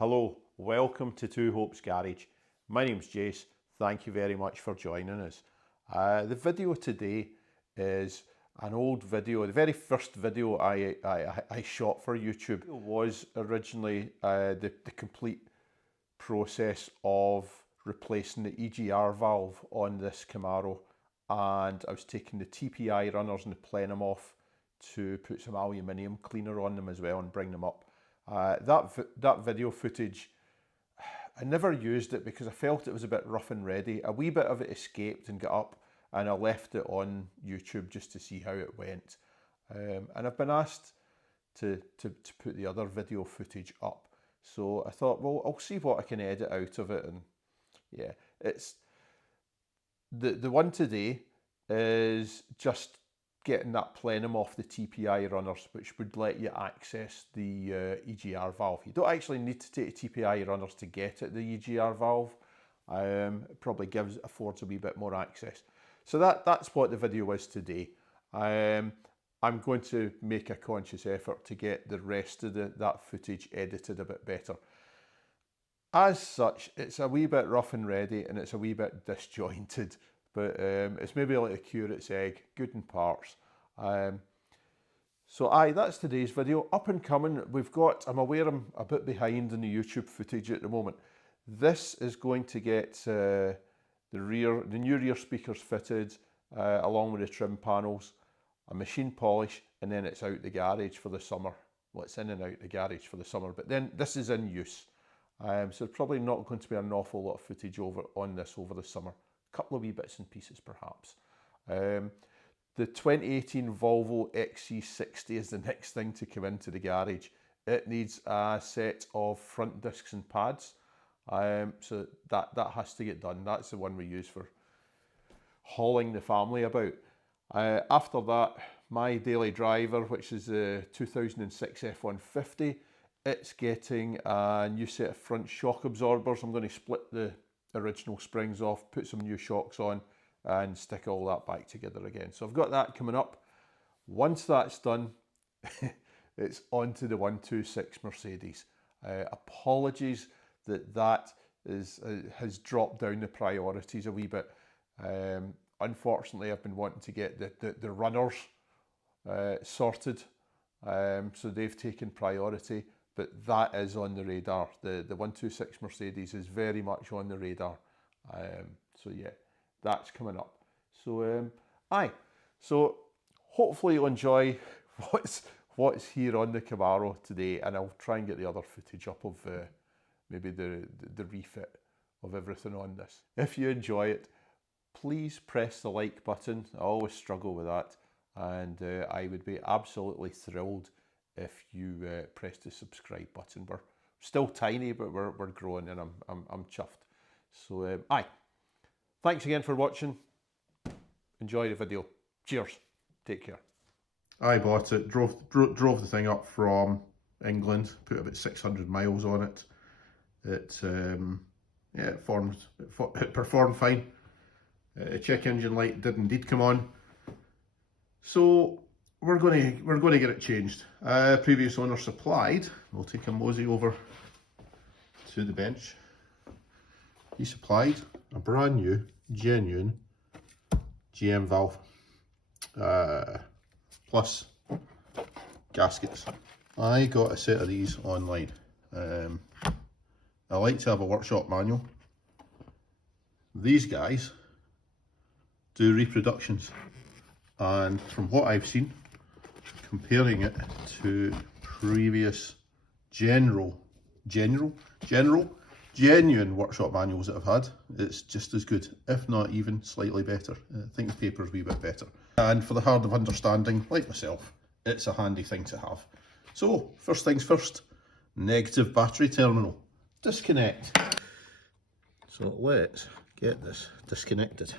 Hello, welcome to Two Hopes Garage. My name's Jace, thank you very much for joining us. The video today is an old video. The very first video I shot for YouTube was originally the complete process of replacing the EGR valve on this Camaro, and I was taking the TPI runners and the plenum off to put some aluminium cleaner on them as well and bring them up. That video footage, I never used it because I felt it was a bit rough and ready. A wee bit of it escaped and got up, and I left it on YouTube just to see how it went. And I've been asked to put the other video footage up. So I thought, well, I'll see what I can edit out of it. And yeah, it's the one today is just getting that plenum off the TPI runners, which would let you access the EGR valve. You don't actually need to take the TPI runners to get at the EGR valve. It probably affords a wee bit more access. So that's what the video is today. I'm going to make a conscious effort to get the rest of that footage edited a bit better. As such, it's a wee bit rough and ready, and it's a wee bit disjointed. But it's maybe like a curate's egg, good in parts. So that's today's video. Up and coming, I'm aware I'm a bit behind in the YouTube footage at the moment. This is going to get the new rear speakers fitted, along with the trim panels, a machine polish, and then it's out the garage for the summer. Well, it's in and out the garage for the summer, but then this is in use. So there's probably not going to be an awful lot of footage on this over the summer. Couple of wee bits and pieces perhaps. The 2018 Volvo XC60 is the next thing to come into the garage. It needs a set of front discs and pads, so that has to get done. That's the one we use for hauling the family about. After that, my daily driver, which is a 2006 F-150, it's getting a new set of front shock absorbers. I'm going to split the original springs off, put some new shocks on, and stick all that back together again. So I've got that coming up. Once that's done, it's on to the 126 Mercedes. Apologies that has dropped down the priorities a wee bit. Unfortunately, I've been wanting to get the runners sorted, so they've taken priority. But that is on the radar. The 126 Mercedes is very much on the radar. So yeah, that's coming up. So so hopefully you'll enjoy what's here on the Camaro today, and I'll try and get the other footage up of maybe the refit of everything on this. If you enjoy it, please press the like button. I always struggle with that, and I would be absolutely thrilled if you press the subscribe button. We're still tiny, but we're growing, and I'm chuffed. So thanks again for watching. Enjoy the video. Cheers. Take care. I bought it, drove the thing up from England, put about 600 miles on it. It performed fine. Check engine light did indeed come on. So we're going to get it changed. Previous owner supplied. We'll take a mosey over to the bench. He supplied a brand new, genuine GM valve, plus gaskets. I got a set of these online. I like to have a workshop manual. These guys do reproductions, and from what I've seen, comparing it to previous genuine workshop manuals that I've had, it's just as good, if not even slightly better. I think the paper's a wee bit better. And for the hard of understanding, like myself, it's a handy thing to have. So, first things first, negative battery terminal. Disconnect. So let's get this disconnected.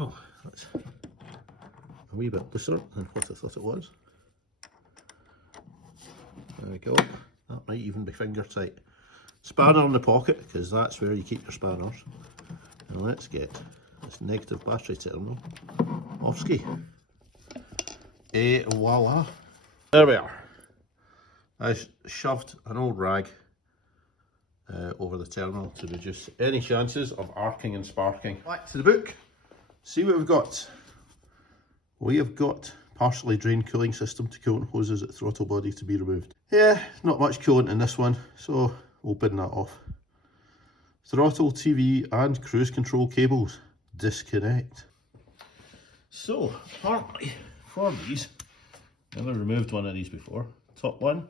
Oh, that's a wee bit looser than what I thought it was. There we go. That might even be finger tight. Spanner in the pocket, because that's where you keep your spanners. And let's get this negative battery terminal off ski. Et voila. There we are. I shoved an old rag over the terminal to reduce any chances of arcing and sparking. Back to the book, see what we've got. We have got partially drained cooling system to coolant hoses at throttle body to be removed. Yeah, not much coolant in this one, so we'll bin that off. Throttle, TV and cruise control cables, disconnect. So, apparently, for these, I've never removed one of these before. Top one,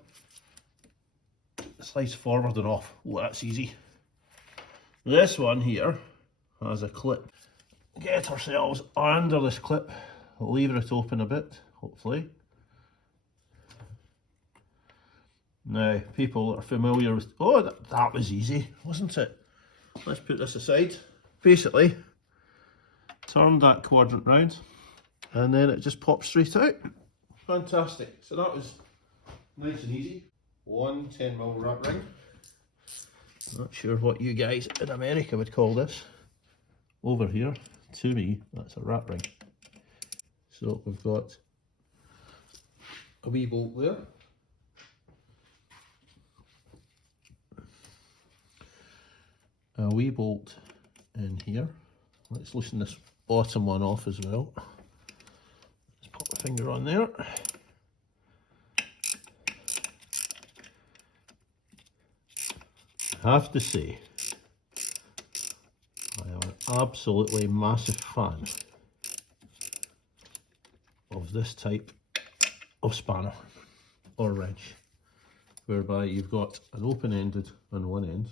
slides forward and off. Oh, that's easy. This one here has a clip. Get ourselves under this clip, lever it open a bit, hopefully. Now, people that are familiar with, oh, that was easy, wasn't it? Let's put this aside. Basically, turn that quadrant round and then it just pops straight out. Fantastic. So that was nice and easy. One 10mm wrap ring. Not sure what you guys in America would call this. Over here, to me, that's a wrap ring. So we've got a wee bolt there. A wee bolt in here. Let's loosen this bottom one off as well. Let's pop a finger on there. I have to say, I am an absolutely massive fan of this type of spanner or wrench, whereby you've got an open-ended on one end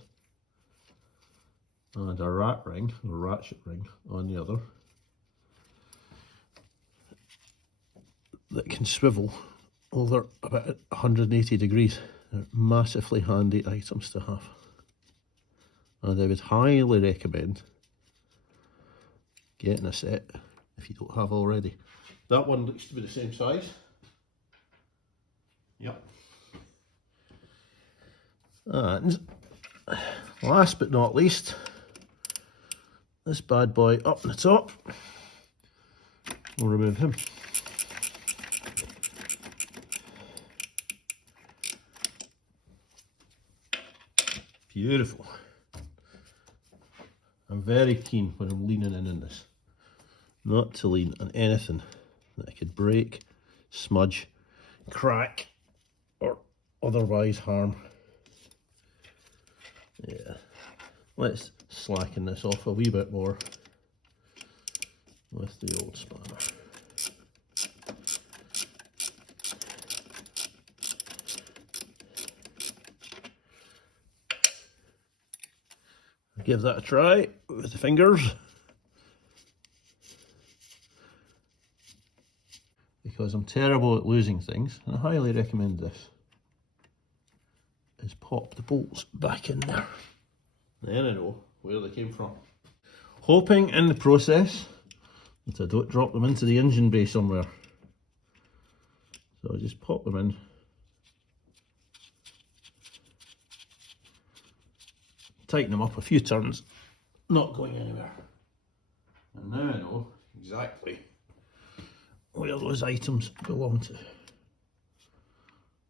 and a rat ring or ratchet ring on the other that can swivel over about 180 degrees. They're massively handy items to have, and I would highly recommend getting a set if you don't have already. That one looks to be the same size. Yep. And last but not least, this bad boy up on the top. We'll remove him. Beautiful. I'm very keen when I'm leaning in this, not to lean on anything that I could break, smudge, crack, or otherwise harm. Yeah, let's slacken this off a wee bit more with the old spanner. Give that a try with the fingers, because I'm terrible at losing things, and I highly recommend this, is pop the bolts back in there. Then I know where they came from. Hoping in the process that I don't drop them into the engine bay somewhere. So I just pop them in. Tighten them up a few turns, not going anywhere. And now I know exactly where those items belong to.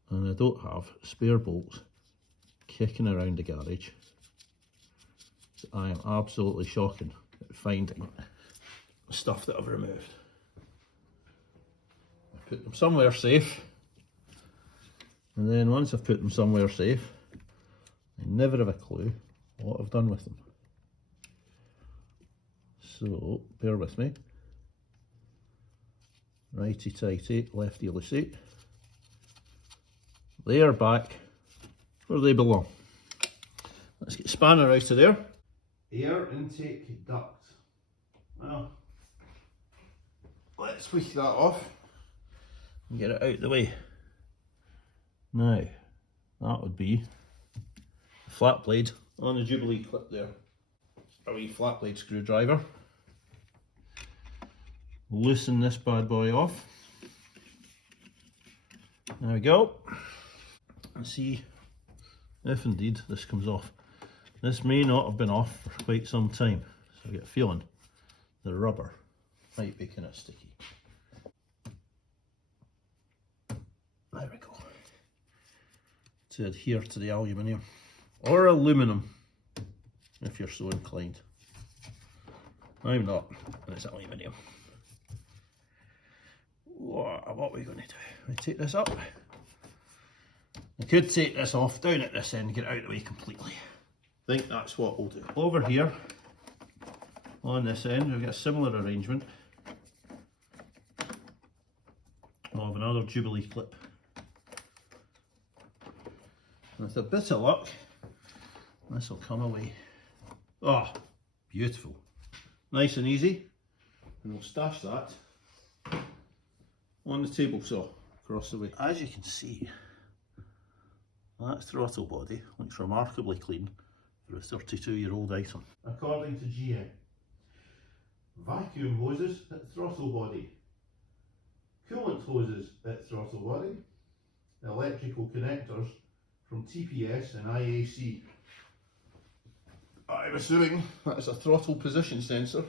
And I don't have spare bolts kicking around the garage. So I am absolutely shocking at finding stuff that I've removed. I put them somewhere safe, and then once I've put them somewhere safe, I never have a clue what I've done with them. So bear with me. Righty tighty, lefty loosey. They are back where they belong. Let's get spanner out of there. Air intake duct. Well, let's squeak that off and get it out of the way. Now, that would be a flat blade on the Jubilee clip there. A wee flat blade screwdriver. Loosen this bad boy off. There we go. Let's see if indeed this comes off. This may not have been off for quite some time, so I get a feeling the rubber might be kind of sticky. There we go. to adhere to the aluminium, or aluminum if you're so inclined. I'm not, and it's aluminium. What are we going to do? We take this up. I could take this off down at this end and get it out of the way completely. I think that's what we'll do. Over here, on this end, we've got a similar arrangement of another Jubilee clip. With a bit of luck, this will come away. Oh, beautiful. Nice and easy. And we'll stash that on the table saw across the way. As you can see, that throttle body looks remarkably clean for a 32-year-old item. According to GM, vacuum hoses at throttle body, coolant hoses at throttle body, electrical connectors from TPS and IAC. I'm assuming that's a throttle position sensor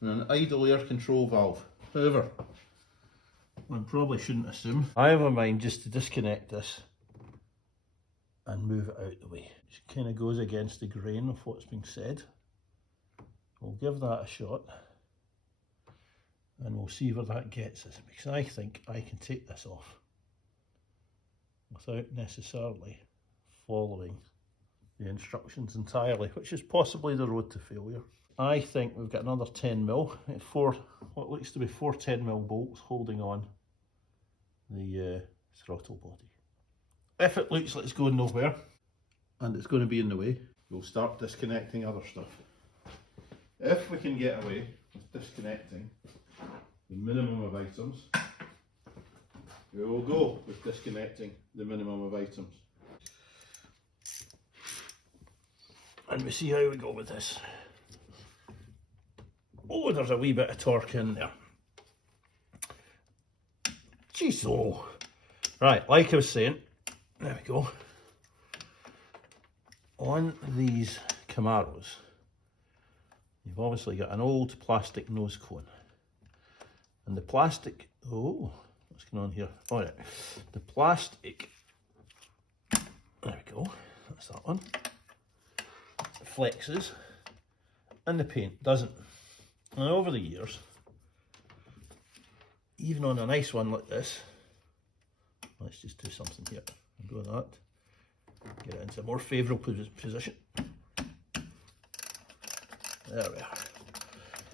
and an idle air control valve. However, I probably shouldn't assume. I have a mind just to disconnect this and move it out the way. It kind of goes against the grain of what's being said. We'll give that a shot and we'll see where that gets us, because I think I can take this off without necessarily following the instructions entirely, which is possibly the road to failure. I think we've got another 10mm, what looks to be 4 10mm bolts holding on the throttle body. If it looks like it's going nowhere and it's going to be in the way, we'll start disconnecting other stuff. If we can get away with disconnecting the minimum of items, we will go with disconnecting the minimum of items. And we see how we go with this. Oh, there's a wee bit of torque in there. Jeez, oh. Right, like I was saying, there we go. On these Camaros, you've obviously got an old plastic nose cone. And the plastic, oh, what's going on here? All right, the plastic, there we go, that's that one. It flexes and the paint doesn't. And over the years, even on a nice one like this, let's just do something here. Go that, get it into a more favourable position. There we are.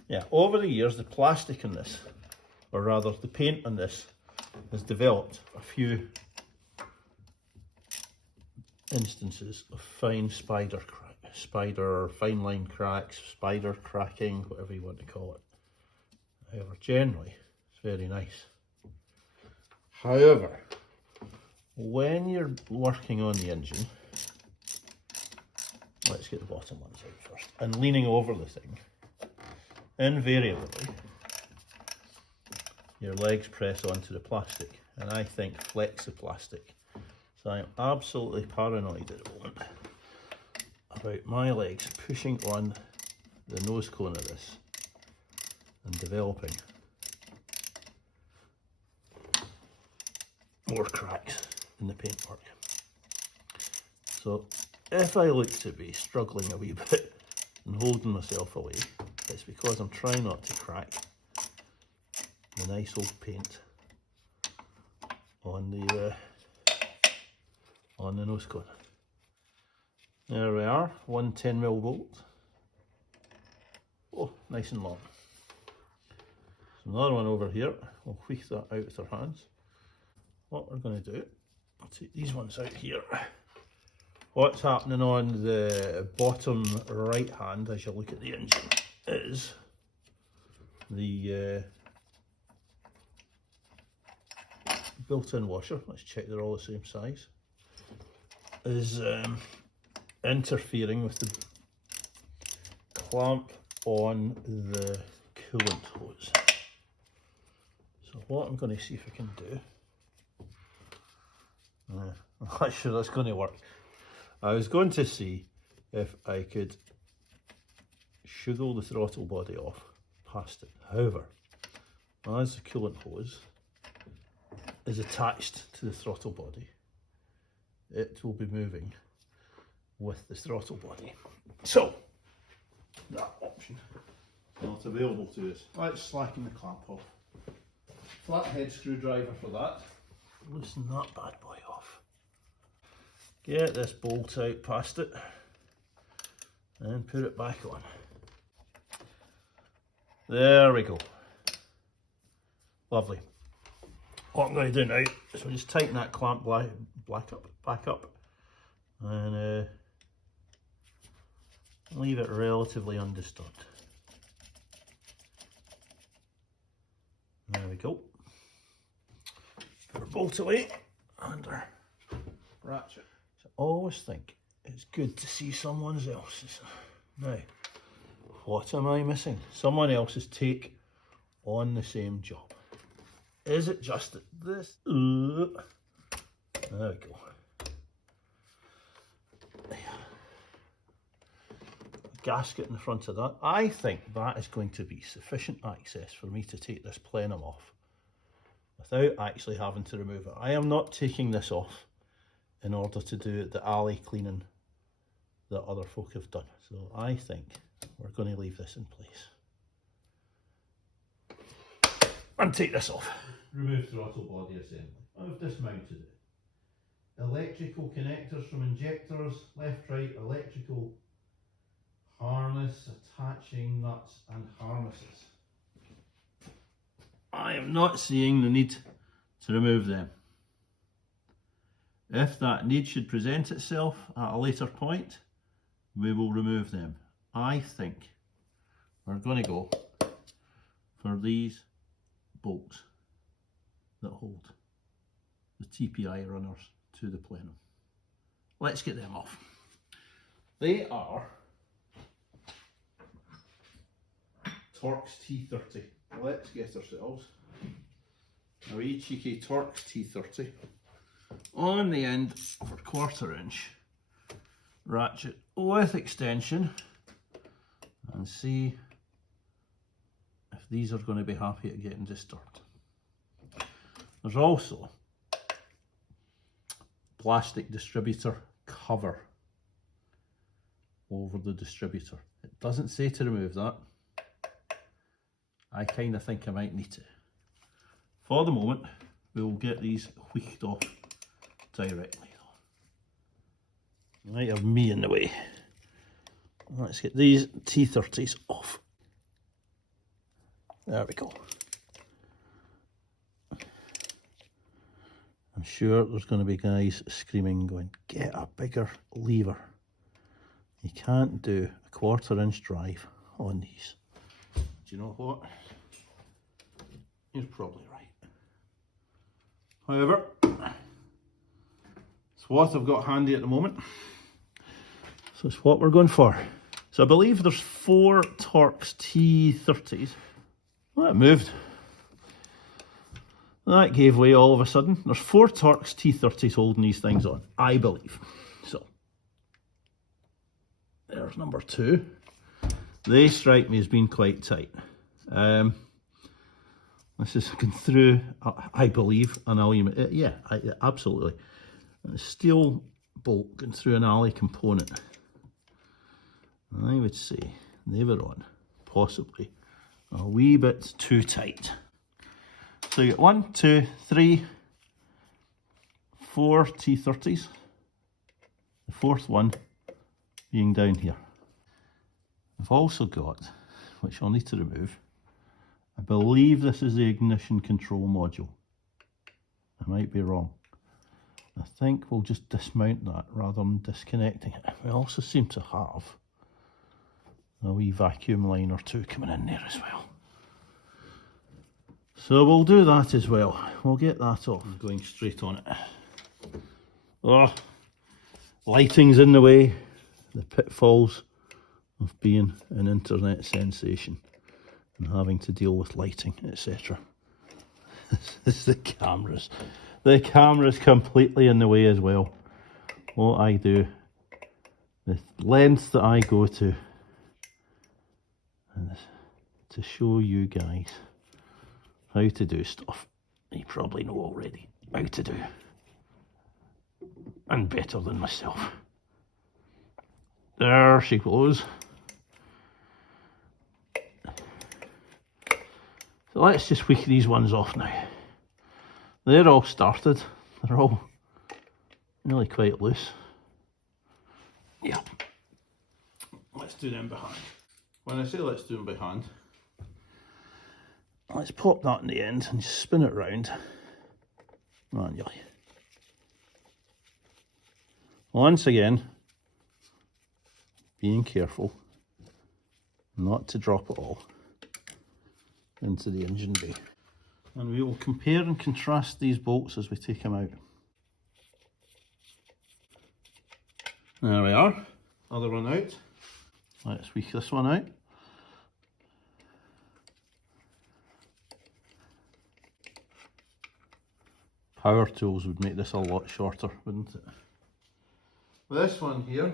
Yeah, over the years, the plastic in this, or rather the paint on this, has developed a few instances of fine fine line cracks, spider cracking, whatever you want to call it. However, generally, it's very nice. However, when you're working on the engine, let's get the bottom ones out first, and leaning over the thing, invariably, your legs press onto the plastic, and I think flex the plastic. So I'm absolutely paranoid at the moment about my legs pushing on the nose cone of this and developing more cracks in the paintwork. So if I look to be struggling a wee bit and holding myself away, it's because I'm trying not to crack the nice old paint on the nose cone. There we are, 1 10mm bolt. Oh, nice and long. So another one over here, we'll wheat that out with our hands. What we're going to do, I'll take these ones out here. What's happening on the bottom right hand as you look at the engine is the built-in washer, let's check they're all the same size, is interfering with the clamp on the coolant hose. So what I'm going to see if I can do, I'm not sure that's going to work. I was going to see if I could shuggle the throttle body off past it. However, as the coolant hose is attached to the throttle body, it will be moving with the throttle body. So, that option not available to us. Let's slacken the clamp off. Flathead screwdriver for that. Loosen that bad boy off. Get this bolt out past it and put it back on. There we go. Lovely. What I'm going to do now is we'll just tighten that clamp back up and leave it relatively undisturbed. There we go. Put our bolt away and our ratchet. So I always think it's good to see someone else's. Now, what am I missing? Someone else's take on the same job. Is it just that this? There we go. Gasket in the front of that. I think that is going to be sufficient access for me to take this plenum off without actually having to remove it. I am not taking this off in order to do the alley cleaning that other folk have done. So I think we're going to leave this in place. And take this off. Remove throttle body assembly. I've dismounted it. Electrical connectors from injectors, left, right, electrical harness, attaching nuts and harnesses. I am not seeing the need to remove them. If that need should present itself at a later point, we will remove them. I think we're going to go for these bolts that hold the TPI runners to the plenum. Let's get them off. They are Torx T30. Let's get ourselves a wee cheeky Torx T30 on the end of our 1/4 inch ratchet with extension and see if these are going to be happy at getting disturbed. There's also plastic distributor cover over the distributor. It doesn't say to remove that. I kind of think I might need to. For the moment, we will get these wheeled off directly. Might have me in the way. Let's get these T30s off. There we go. I'm sure there's going to be guys screaming, going, get a bigger lever. You can't do a 1/4 inch drive on these. Do you know what? You're probably right. However, it's what I've got handy at the moment. So it's what we're going for. So I believe there's 4 Torx T30s. Well, that moved. That gave way all of a sudden. There's 4 Torx T30s holding these things on, I believe. So, there's number 2. They strike me as being quite tight. This is going through, I believe, an aluminium. Yeah, absolutely. A steel bolt going through an alley component. I would say they were on possibly a wee bit too tight. So you get 1, 2, 3, 4 T30s. The 4th one being down here. I've also got, which I'll need to remove, I believe this is the ignition control module. I might be wrong. I think we'll just dismount that rather than disconnecting it. We also seem to have a wee vacuum line or 2 coming in there as well. So we'll do that as well. We'll get that off. I'm going straight on it. Oh, lighting's in the way. The pitfalls of being an internet sensation and having to deal with lighting, etc. This is the cameras. The camera's completely in the way as well. What I do, the lengths that I go to, and to show you guys how to do stuff you probably know already how to do. and better than myself. There she goes. So let's just weak these ones off now. They're all started. They're all really quite loose. Yeah. Let's do them by hand. When I say let's do them by hand, let's pop that in the end and just spin it round manually. Once again, being careful not to drop it all into the engine bay. And we will compare and contrast these bolts as we take them out. There we are, other one out. Let's weak this one out. Power tools would make this a lot shorter, wouldn't it? This one here,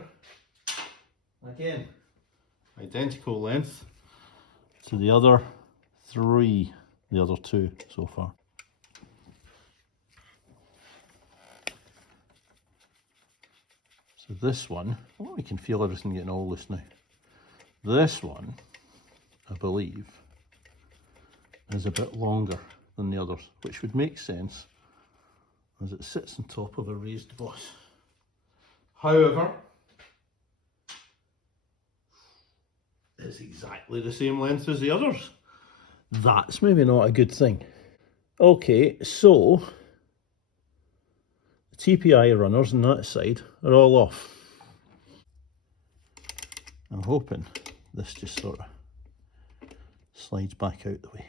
again, identical length to the other three, the other two so far. So this one, oh, we can feel everything getting all loose now. This one, I believe, is a bit longer than the others, which would make sense as it sits on top of a raised boss. However, it's exactly the same length as the others. That's maybe not a good thing. Okay, so the TPI runners on that side are all off. I'm hoping this just sort of slides back out the way.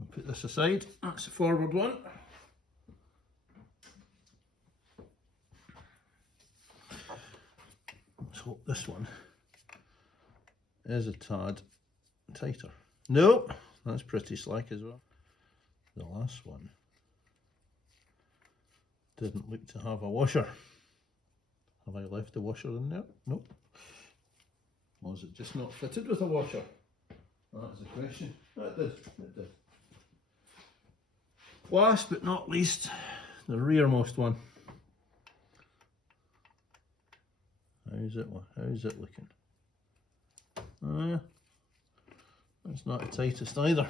I'll put this aside, that's the forward one. Let's hope this one is a tad tighter. No, that's pretty slack as well. The last one didn't look to have a washer. Have I left the washer in there? Nope. Was it just not fitted with a washer? That's the question. It did, it did. Last but not least, the rearmost one. How's it looking? It's not the tightest either.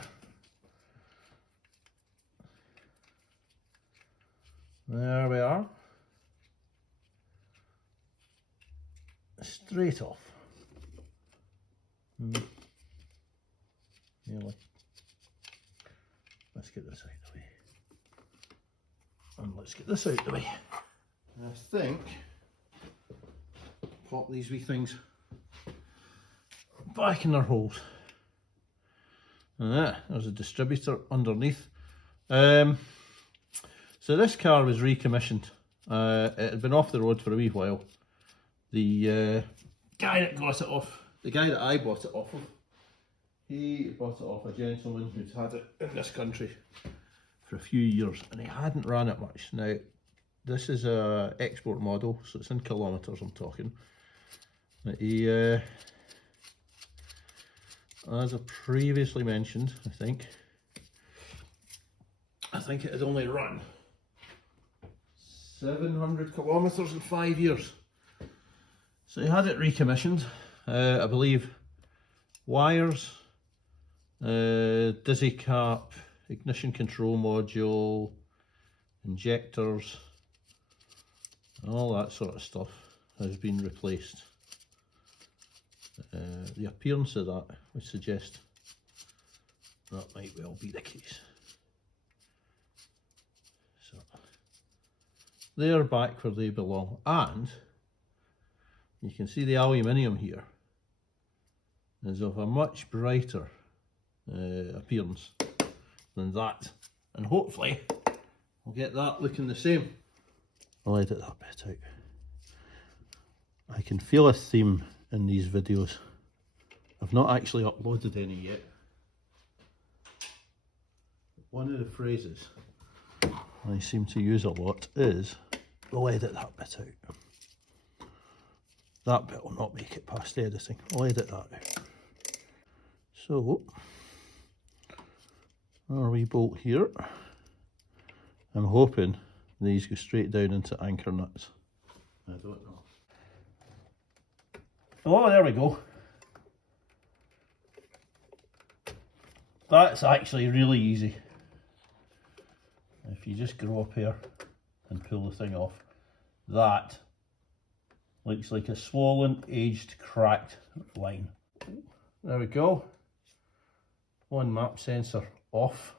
There we are. Straight off. Nearly. Let's get this out of the way. And let's get this out of the way. I think pop these wee things back in their holes. There's a distributor underneath. So this car was recommissioned. It had been off the road for a wee while. The guy that got it off, the guy that I bought it off of, he bought it off a gentleman who'd had it in this country for a few years and he hadn't ran it much. Now, this is a export model, so it's in kilometres I'm talking. But he, as I previously mentioned, I think it had only run 700 kilometres in 5 years. So he had it recommissioned, I believe wires, dizzy cap, ignition control module, injectors, all that sort of stuff has been replaced. The appearance of that would suggest that might well be the case. So they're back where they belong, and you can see the aluminium here is of a much brighter appearance than that, and hopefully we'll get that looking the same. I'll edit that bit out. I can feel a theme in these videos. I've not actually uploaded any yet. One of the phrases I seem to use a lot is, we'll edit that bit out. That bit will not make it past editing. I'll edit that out. So, our wee bolt here. I'm hoping these go straight down into anchor nuts. I don't know. Oh, there we go. That's actually really easy. If you just go up here and pull the thing off, that looks like a swollen, aged, cracked line. There we go. One map sensor off.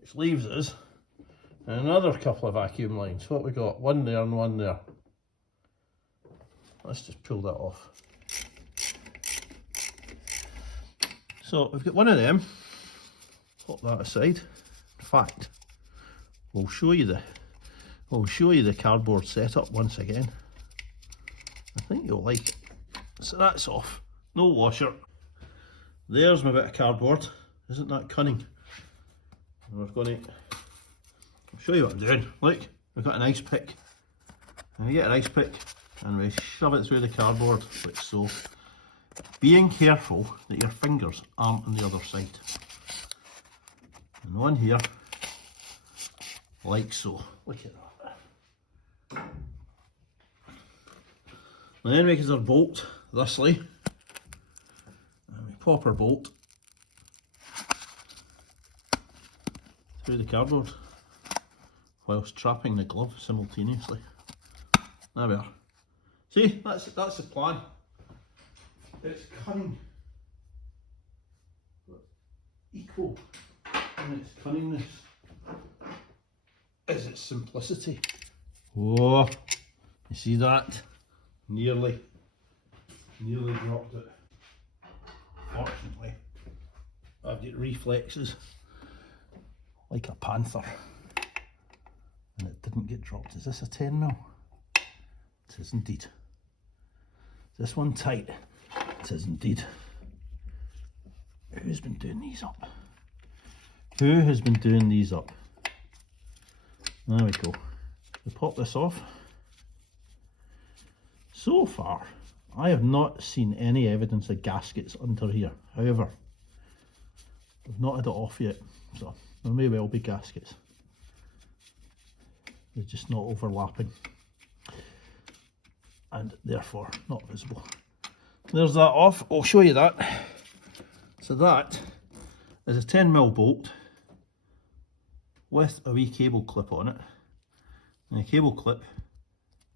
Which leaves us another couple of vacuum lines. What we got? One there and one there. Let's just pull that off. So we've got one of them. Put that aside. In fact, we'll show you the cardboard setup once again. I think you'll like it. So that's off. No washer. There's my bit of cardboard. Isn't that cunning? And we're going to show you what I'm doing. Look, we've got an ice pick. And we get an ice pick and we shove it through the cardboard like so. Being careful that your fingers aren't on the other side. And one here, like so. Look at that. And then we get our bolt thusly. And we pop our bolt through the cardboard whilst trapping the glove simultaneously. There we are. See, that's the plan. It's cunning, but equal in its cunningness is its simplicity. Whoa, you see that? Nearly dropped it. Fortunately, I've got reflexes like a panther, and it didn't get dropped. Is this a 10mm? It is indeed. Is this one tight? It is indeed. Who's been doing these up? Who has been doing these up? There we go. We pop this off. So far, I have not seen any evidence of gaskets under here. However, I've not had it off yet, so there may well be gaskets. They're just not overlapping and therefore not visible. There's that off. I'll show you that. So that is a 10mm bolt with a wee cable clip on it, and the cable clip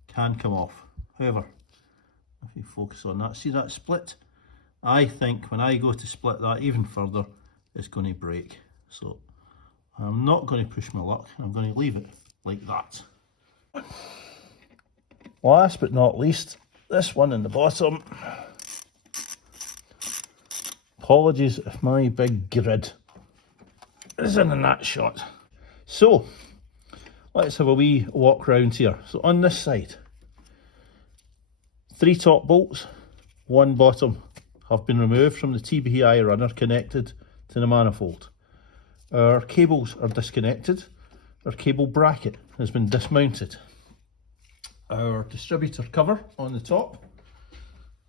can come off. However, if you focus on that, see that split? I think when I go to split that even further, it's going to break. So I'm not going to push my luck. I'm going to leave it like that. Last but not least, this one in the bottom. Apologies if my big grid isn't in that shot. So, let's have a wee walk round here. So on this side, 3 top bolts, 1 bottom have been removed from the TBI runner connected to the manifold. Our cables are disconnected. Our cable bracket has been dismounted. Our distributor cover on the top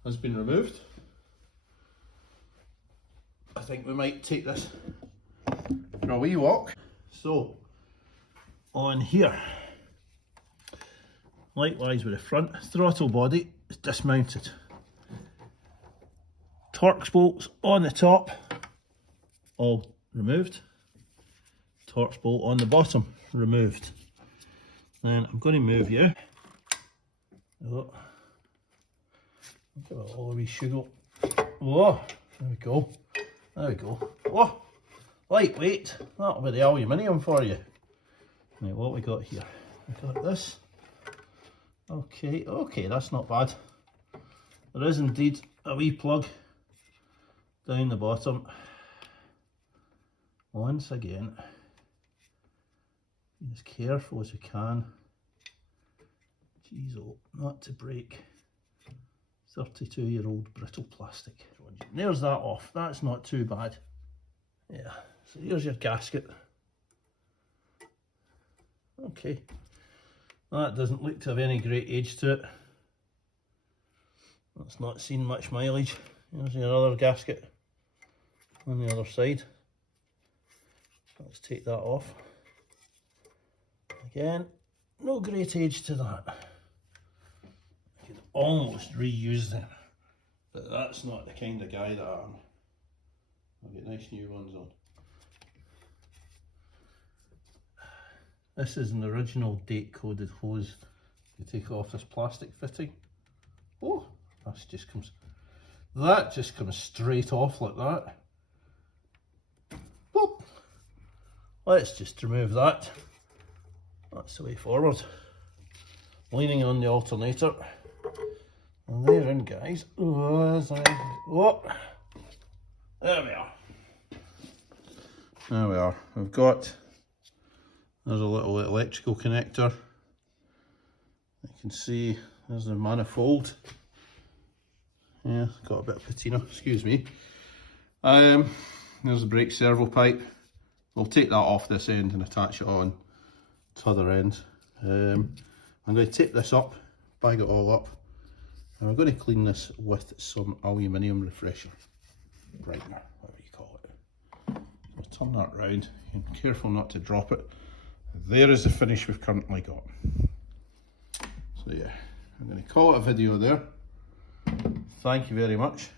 has been removed. I think we might take this for a wee walk. So, on here, likewise with the front throttle body is dismounted. Torx bolts on the top, all removed. Torx bolt on the bottom, removed. Then I'm going to move you. Oh, give it all a wee shuggle. Oh, there we go. There we go. Oh, lightweight. That'll be the aluminium for you. Right, what we got here? We got this. Okay, that's not bad. There is indeed a wee plug down the bottom. Once again, be as careful as you can. Jeez, oh, not to break 32-year-old brittle plastic. There's that off. That's not too bad. Yeah, so here's your gasket. Okay, That doesn't look to have any great age to it. That's not seen much mileage. There's another gasket on the other side. Let's take that off. Again, no great age to that. I could almost reuse them, but that's not the kind of guy that I am. I'll get nice new ones on. This is an original date coded hose. You take off this plastic fitting. Oh, that just comes straight off like that. Boop. Let's just remove that. That's the way forward. Leaning on the alternator. And they're in, guys. Oh, there we are. There we are. We've got, there's a little electrical connector. You can see there's the manifold. Yeah, got a bit of patina, excuse me. There's the brake servo pipe. We'll take that off this end and attach it on to the other end. I'm going to tape this up, bag it all up, and we're going to clean this with some aluminium refresher brightener, whatever you call it. We'll turn that round, and careful not to drop it. There is the finish we've currently got. So yeah, I'm going to call it a video there. Thank you very much.